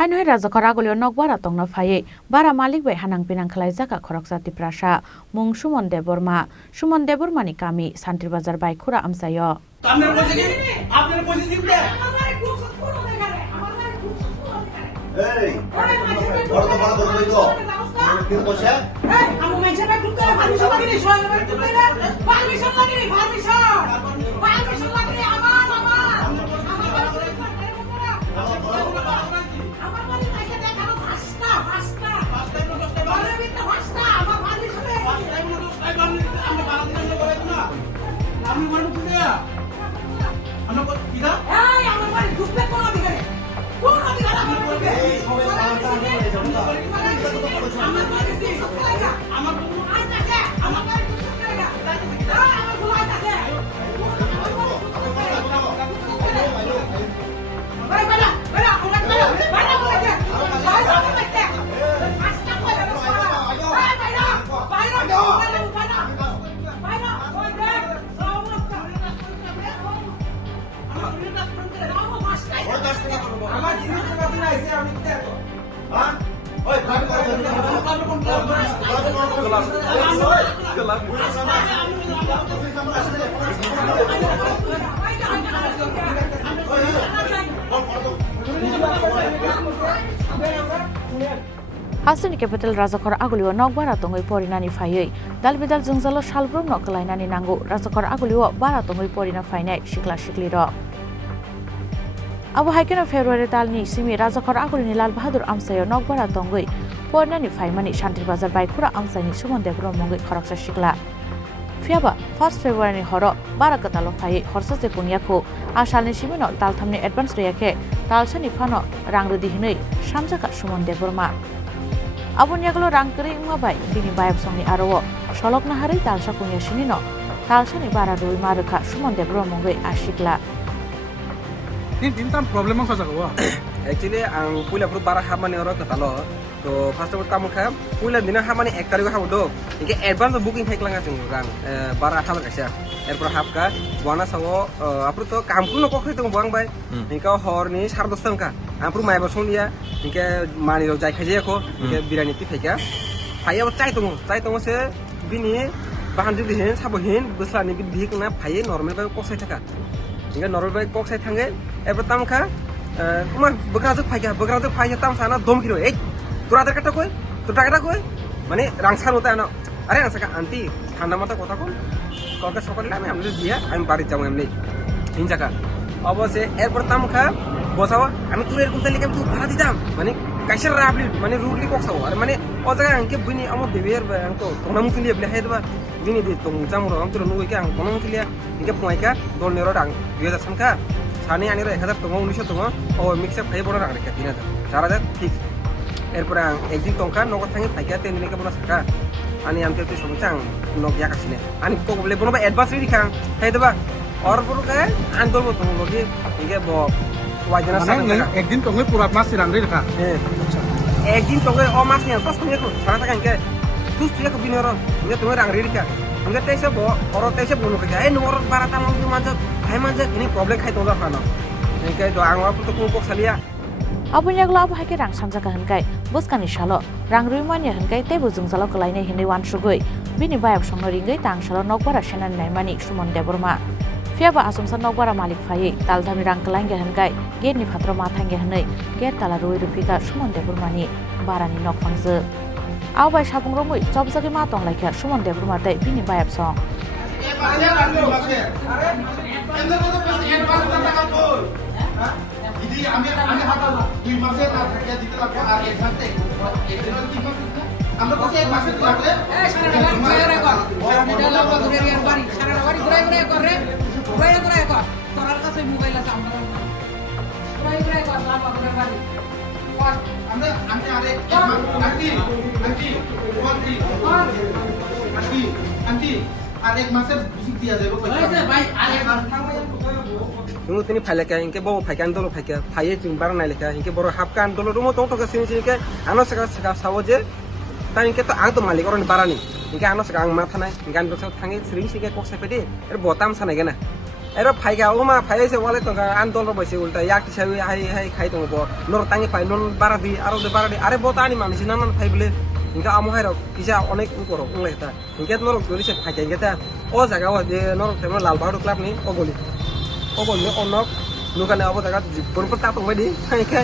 Hainoi rajakor agulio nokbara tongna phaye bara malik bai hanang pinang khlaijaka khoroksa tiprasa mung Sumon Deborma ni kami Santri Bazar bai khura amsayo আপনার position কি এই বড় তো বড় ধরে তো কি বসে এই আমি মেছেটা ঢুকে পারমিশন লাগেনি পারমিশন লাগেনি আমার বাড়ি থেকে দেখানো ফাস্টা বলে বিটা ফাস্টা আমার বাড়ি থেকে আমরা বাড়া দিতে বলে না আমি বলবো কি আমরা কি দা এই আমার বাড়ি ঢুকতে কোন অধিকারে আমার ঢুকবে আমার বাড়ি থেকে সত্যি লাগা আমার আইতাছে আমার বাড়ি ঢুকতে লাগা আমার ভুল আইতাছে আমার জিনিস কথা না এসে আমি কি করব হ্যাঁ ওই কাট করে Hasani capital rajakor agulio nokbara tongoi porinani phayei dalbidal jungzalo salbrum nokalainani nango rajakor agulio bara tongoi porina phainai sikla sikli ro Abo haikena February talni simi rajakor agulini Lal Bahadur amsayo nokbara tongoi porinani phaimani Santri Bazar bai khura amsani Sumon Deborma mongoi khoroksa sikla Fiaba 1 February ni horo bara katalo phayei horsa je pungyako asalni simino talthamni advance reyake talsani phano rangrudi hinei samjaka Sumon Deborma Abonyaglo rangkeri bai bini bayab songni arowo solok nahari talsa punya sinino talsani bara rui maruka Sumon Deborma mongoi asikla Din tam problem ang sa gawa. Actually ang pula pro bara hamani oro katalo to first of all kamu kham pula dina hamani 1 tarik hamu do inge advance booking thek langa chung rang bara thala kaisa erpor hapka bona sango apru to kamku no kokhri to bang bai inka horni 10:30 ka apru mai basong dia inge mani ro jai khaje ko inge birani ti theka phaya chai tongo se bini bahan ju dihin sabohin buslani bi bhik na phaye normal bai koksai thaka inge normal bai koksai thange erpor tamkha kuma begrajak phaya tam sana dom kilo ei তোরাদের কাটা কই তোর টাকাটা কই মানে রাংসার মতো আনো আরে রাংসা aunty ঠান্ডা মাথা কথা কোন কালকে সকালে আমি আমলে দিয়া আমি বাড়ি যাবো এমনি তিন জায়গা অবশ্যই এরপর তামখা বসাও আমি তোর এরকম তাহলে আমি তো ভাড়া দিতাম মানে কাইসার রাবলি মানে রুডলি কক্সাও আর মানে ও জায়গা আঙ্কে বুনি আমার দেবের আঙ্কো তোমরা মুখ লিয়ে বলে হাই দেবা দিনি দি তোম জামুর আম তোর নুইকে আং কোন মুখ লিয়া ইনকে পয়কা দল নেরো ডাং 2000 সানকা সানি আনির 1000 তোম 1900 তোম ও মিক্সআপ খাই বড় রাখ রেখা 3000 4000 ঠিক এরপরে একদিন টঙ্কা নগদ থাকি ফাইকা তেন দিনে কেবল সাকা আনি আমকে তুই সমচাং নগিয়া কাছিনে আনি কো বলে বনবা অ্যাডভান্স রেডি খাং হাই দেবা অর বড়কে আন্দোল মত লগে ইগে ব ওয়াজনা সারা একদিন টঙ্গই পুরা মাছ রান রে রাখা একদিন টঙ্গই ও মাছ নিয়া কষ্ট নিয়া সারা টাকা ইনকে তুই তুই কো বিনর ইগে তুমি রাং রে রেখা ইগে তেসে ব অর তেসে বনো কে এই নর বারাতা মন মাছ হাই মাছ ইনি প্রবলেম খাই তোলা খানো ইগে তো আংwa তো কোন পক সালিয়া Abonyaglo abo haike rang samjaka hankai boskani shalo rang ruimani hankai tebo jungzalo kalainai hinai wan sugoi bini bayab songno ringai tang shalo nokbara senan naimani Sumon Deborma Fiaba asumsa nokbara malik phaye taldhami rang kalainge hankai gate ni phatro ma thange hanai gate tala roi rupika Sumon Deborma ni barani nokphangje awbai sabung romoi chobjagi ma tonglaikha Sumon Deborma dai bini bayab song Jadi আমি হাতাল 2 মাসে না থাকে দিতে লাগবে আর এক মাসে একদিন 3 মাস আমরা কত এক মাসে লাগলে এই সারা টাকা ঘুরে কর সারা টাকা ঘুরে এর বাড়ি সারা বাড়ি ঘুরে কর রে ঘুরে কর তোর কাছে মোবাইল আছে আমরা ঘুরে কর বাবা ঘুরে বাড়ি আমরা আরে আন্টি আর এক মাসের বিসিক দিয়া যাবে কইছে ভাই আর এক মাস Tunggu tini file kaya inke bawa file kan dulu file file ting barang naik kaya inke baru hapkan dulu rumah tong tong kesini sini ke ano sekarang sawoje, tapi inke to ang to malik orang barani inke ano sekarang mata naik inke ando sekarang tangi sering sih kok sepede botam sana gana এরা ফাইকা ওমা ফাইছে ওয়ালে তো আন্দোলন বসে উল্টা ইয়াক হিসাবে high high খাই তো নর তাঙ্গে ফাই নন বাড়া দি আরে বতা আনি মানুষ না ফাই বলে ইনকা আমো হাইরক কিসা অনেক উপর উংলাই তা ইনকে নরক ধরিছে ফাইকা ইনকে ও জায়গা দে নরক তেমন লাল বাহাদুর ক্লাব নি অগলি অনক নুকানে অব জায়গা বরপুর তা তো বাইদি ফাইকা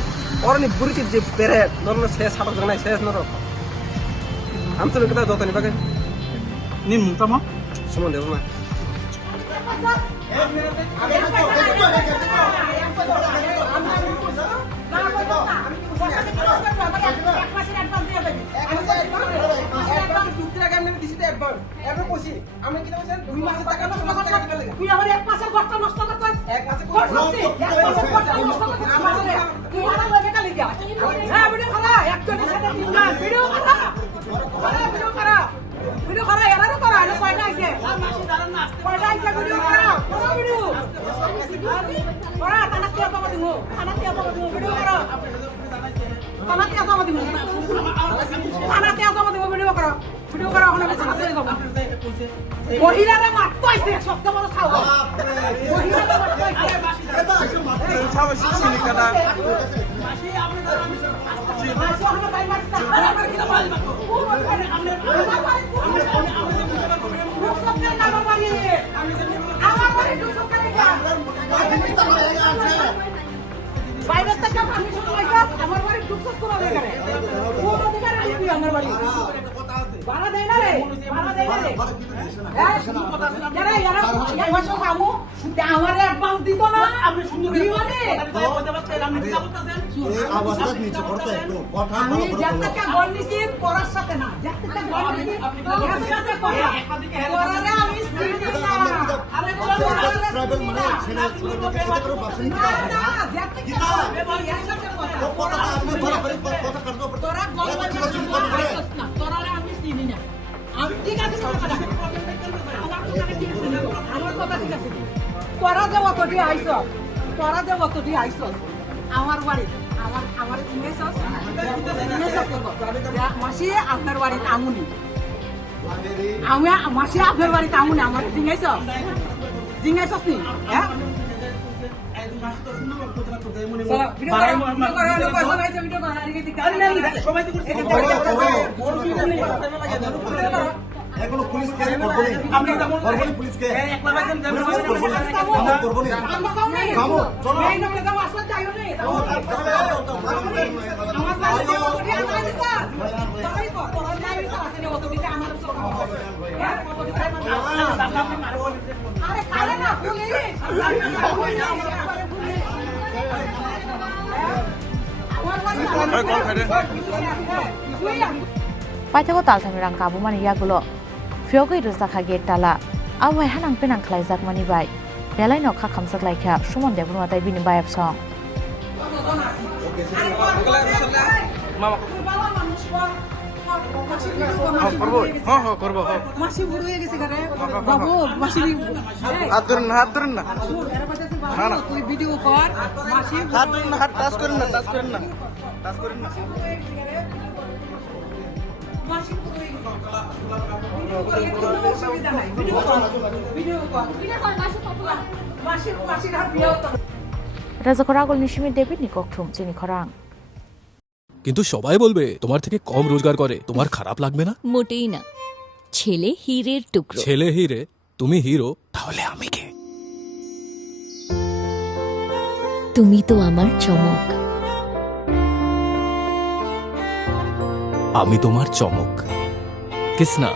অরনি বুরিছি যে পেরে নর শেষ সাত জনাই শেষ নরক আমসলে কথা যতনি বাকে নিন মুতামা সুমন দেব না তুই আমার 1 মাসের খরচ নষ্ট করছিস 1 মাসের খরচ নষ্ট করছিস আমারে তুই আমার লগে কালি যা হ্যাঁ ভিডিও করা একজনের সাথে তিনটা ভিডিও করা ভিডিও করা এরারও করা আর কয়টা আইছে কয়টা আইছে ভিডিও করা ভিডিও করা তানাতে আপা দিমু ভিডিও করা তানাতে আপা দিমু ভিডিও করা ওখানে থানাতে যাব মহিলারা মারতে আইছে সবচেয়ে বড় সাহস মহিলারা মারতে আইছে সাহসী সিলিকানা মাসি আপনি মাসি আমরা ভাই মারতে আমার কি বল আমার বাড়ি 200 টাকা বাইরে থেকে আমি শুনতে পাইছাস আমার বাড়ি 200 টাকা দেখারে কোন অধিকারে তুই আমার বাড়ি ভাড়া দেয় না রে যারা এই মাসে কামু আমার অ্যাডভান্স দিত না আপনি সুন্দর দিওয়ানে আমি যাত্রা গল নিছি পড়ার সাথে না যাত্রা গল নিছি আপনার সাথে কথা পড়ারে আমি চিনি না আরে ট্রাইবাল মানে ছেলে ছোট করে বাসন না যাত্রা এর সাথে কথা আপনি বরাবরই কথা করতে তোরা গল না তোরারে আমি চিনি না আমি ঠিক আছে আমার কথা ঠিক আছে তোরা যে অতটি আইস আমার বাড়ি আমার মাসি আপনার বাড়িতে আমুনি আমি মাসি আপনার বাড়িতে আমুনি আমার জিঙ্গাইছ নি হ্যাঁ এখনো পুলিশ কে করবো নি আপনি করবো পুলিশ কে একলা বাজেন করবো নি কামো চলো এই নকে দাও আসলে যাইও নি আমার বাড়ি যে ওটি আনাই দিছা তাই কর তোরা যাই দিছা আসলে ওটি দিতে আমার সব হ্যাঁ ওটি দিতে আরে খালে না police paithago talthami rang kabu mani yagulo fiogoi rojaka gate tala awai hanang penang khlaijak mani bai belai no kha khamsak laikha sumon debruma tai bini bayap song করবো মাসি বুড়ো হয়ে গেছে ঘরে বাবু মাসি হাত ধরেন না তুই ভিডিও কর মাসি হাত ধরেন না হাত টাচ করেন না মাসি বুড়ো হয়ে গেছে অসুবিধা নাই ভিডিও কর মাসির হাত বিয়ে হতো রাজাকর আগল নিশিমি দেবী নিককঠুম চিনি খরাং কিন্তু সবাই বলবে তোমার থেকে কম রোজগার করে তোমার খারাপ লাগবে না মোটেই না ছেলে হীরের টুকরো ছেলে হিরে তুমি হিরো তাহলে আমি কে তুমি তো আমার চমক আমি তোমার চমক কিসনা